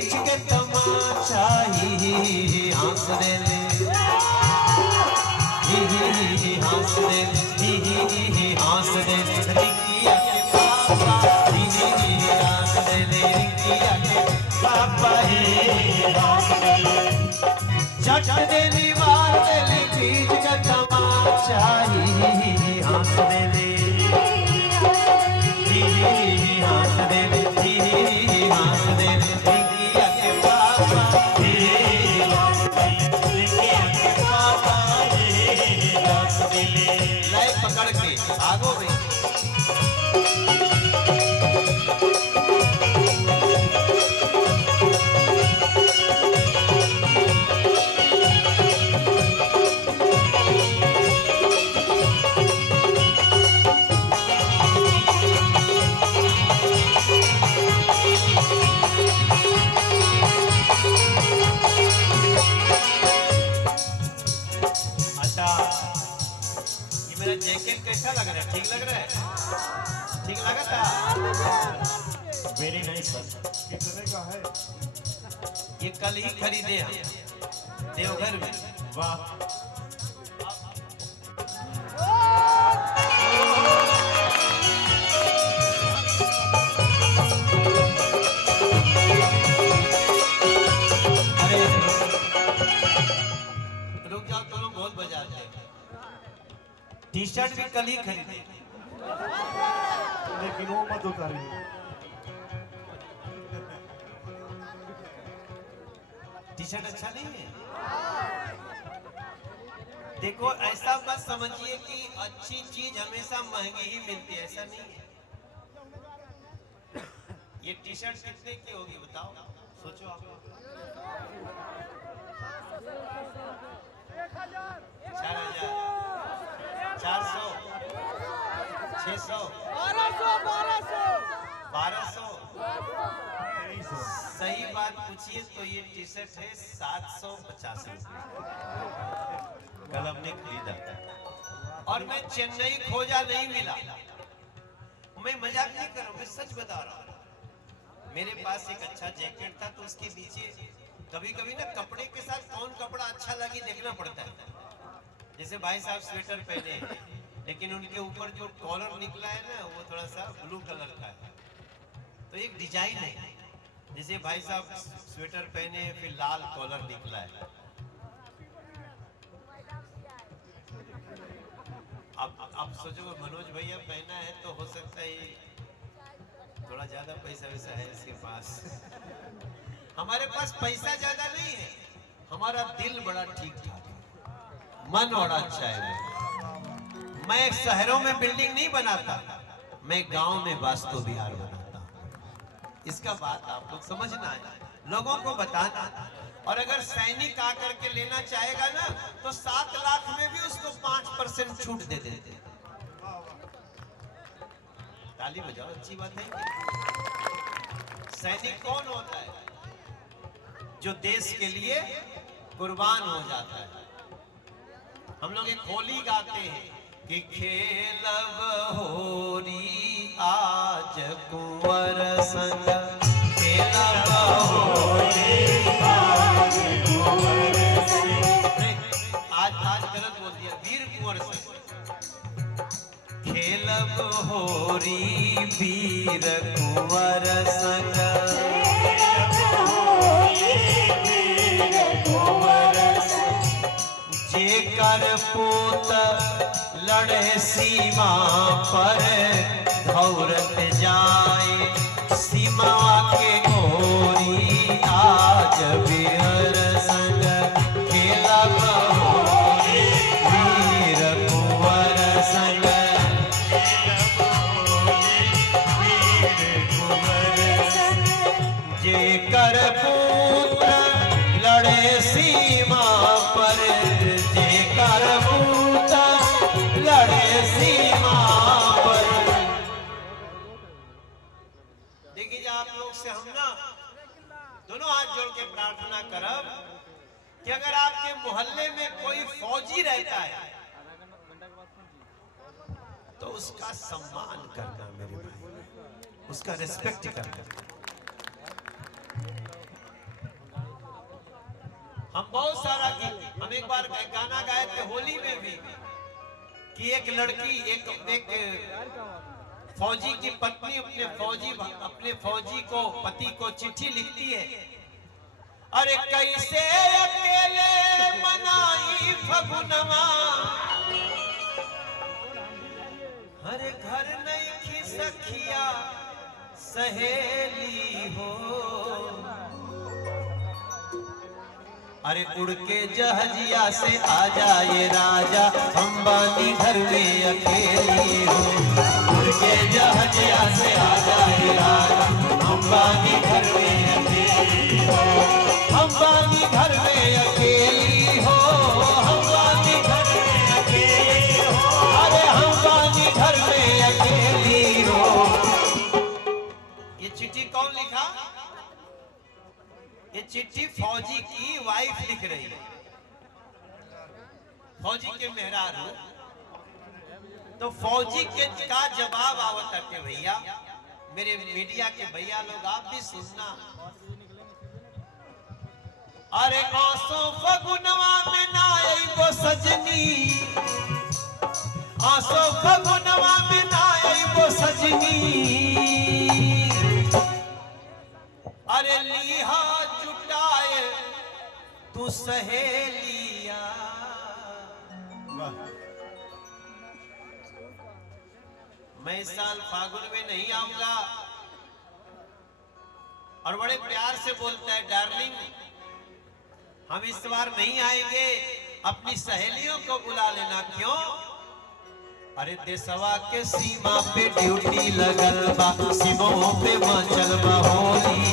बीच के तमाशा ही हंस दे ले, हंस दे, हंस दे रिंकिया के पापा, हंस दे रिंकिया के पापा हंस दे, झट दे निवार दे बीच का तमाशा ही हंस दे ले, हंस दे, हंस दे रिंकिया के पापा, हंस दे रिंकिया के पापा हंस दे ले। लाइट पकड़ के भागो भाई। मेरा जैकेट कैसा लग रहा है? ठीक लग रहा है? ठीक लगा था? Very nice sir. कितने का है? ये कल ही खरीदे हम देवघर में। वाह। अरे रुक जाओ, तुम लोग बहुत बजाते हैं। टी शर्ट भी कल ही खरीदे, लेकिन वो मत उतारिए। टी शर्ट अच्छा नहीं है? देखो ऐसा मत समझिए कि अच्छी चीज हमेशा महंगी ही मिलती है, ऐसा नहीं है। ये टी शर्ट कितने की होगी बताओ, सोचो आप। 4,000, 400, 600, 1200। सही बात पूछिए तो ये टी शर्ट है 750 कल हमने खरीदा और मैं चेन्नई खोजा नहीं मिला। मैं मजाक नहीं कर रहा हूं, मैं सच बता रहा हूं। मेरे पास एक अच्छा जैकेट था तो उसके नीचे कभी कभी ना कपड़े के साथ कौन कपड़ा अच्छा लगे देखना पड़ता है। जैसे भाई साहब स्वेटर पहने लेकिन उनके ऊपर जो कॉलर निकला है ना वो थोड़ा सा ब्लू कलर का है, तो एक डिजाइन है। जैसे भाई साहब स्वेटर पहने फिर लाल कॉलर निकला है। अब सोचो मनोज भैया पहना है तो हो सकता है थोड़ा ज्यादा पैसा वैसा है इसके पास। हमारे पास पैसा ज्यादा नहीं है, हमारा दिल बड़ा ठीक ठाक है, मन बड़ा अच्छा है। मैं शहरों में बिल्डिंग नहीं बनाता, मैं गांव में वास्तु विहार बनाता हूं। इसका बात आप लोग समझना है, लोगों को बताना। और अगर सैनिक आकर के लेना चाहेगा ना तो 7 लाख में भी उसको 5% छूट दे देते। ताली बजाओ, अच्छी बात है। सैनिक कौन होता है? जो देश के लिए कुर्बान हो जाता है। हम लोग एक होली गाते हैं कि खेलब होरी आज कुंवर संग, खेलब होरी आज कुंवर संग। आज गलत बोल दिया, वीर कुंवर संग। खेलब होरी वीर कुंवर संग, जेकर पूत लड़े सीमा पर धौरत जाए, सीमा के गोरी आज वीर संग, खेलब होरी वीर कुंवर संग, जेकर पूत लड़े सीमा पर, जेकर पूत लड़े सीमा पर। देखिए आप लोग से हम ना दोनों हाथ जोड़ के प्रार्थना करब कि अगर आपके मोहल्ले में कोई फौजी रहता है तो उसका सम्मान करना मेरे भाई, उसका रिस्पेक्ट करना। हम बहुत सारा हम एक बार गाना गाए थे होली में भी कि एक लड़की एक फौजी की पत्नी अपने फौजी को पति को चिट्ठी लिखती है, अरे कैसे अकेले मनाई फगुनवा, हरे घर नहीं की सखिया सहेली हो, अरे उड़ के जहाजिया से आ जाए राजा, हम बानी घर में अकेली हो, उड़ के जहाजिया से आ जाए राजा, हम बानी घर में अकेली हो, हम बानी घर में अकेली हो, हम बानी घर में अकेली हो, अरे हम बानी घर में अकेली हो। ये चिट्ठी कौन लिखा? ये चिट्ठी फौजी की वाइफ लिख रही है, फौजी के मेहरारू। तो फौजी के का जवाब आवत है भैया, मेरे मीडिया के भैया लोग आप भी सुनना, अरे आंसू फगुनवा में ना आइबो सजनी, आंसू फगुनवा में ना आइबो सजनी, अरे लिहा जुटाए तू सहेलिया, मैं इस साल फागुन में नहीं आऊंगा। और बड़े प्यार से बोलता है, डार्लिंग हम इस बार नहीं आएंगे, अपनी सहेलियों को बुला लेना। क्यों? अरे देशवा के सीमा पे ड्यूटी लगल बा, सीमाओं पे मचल बा होली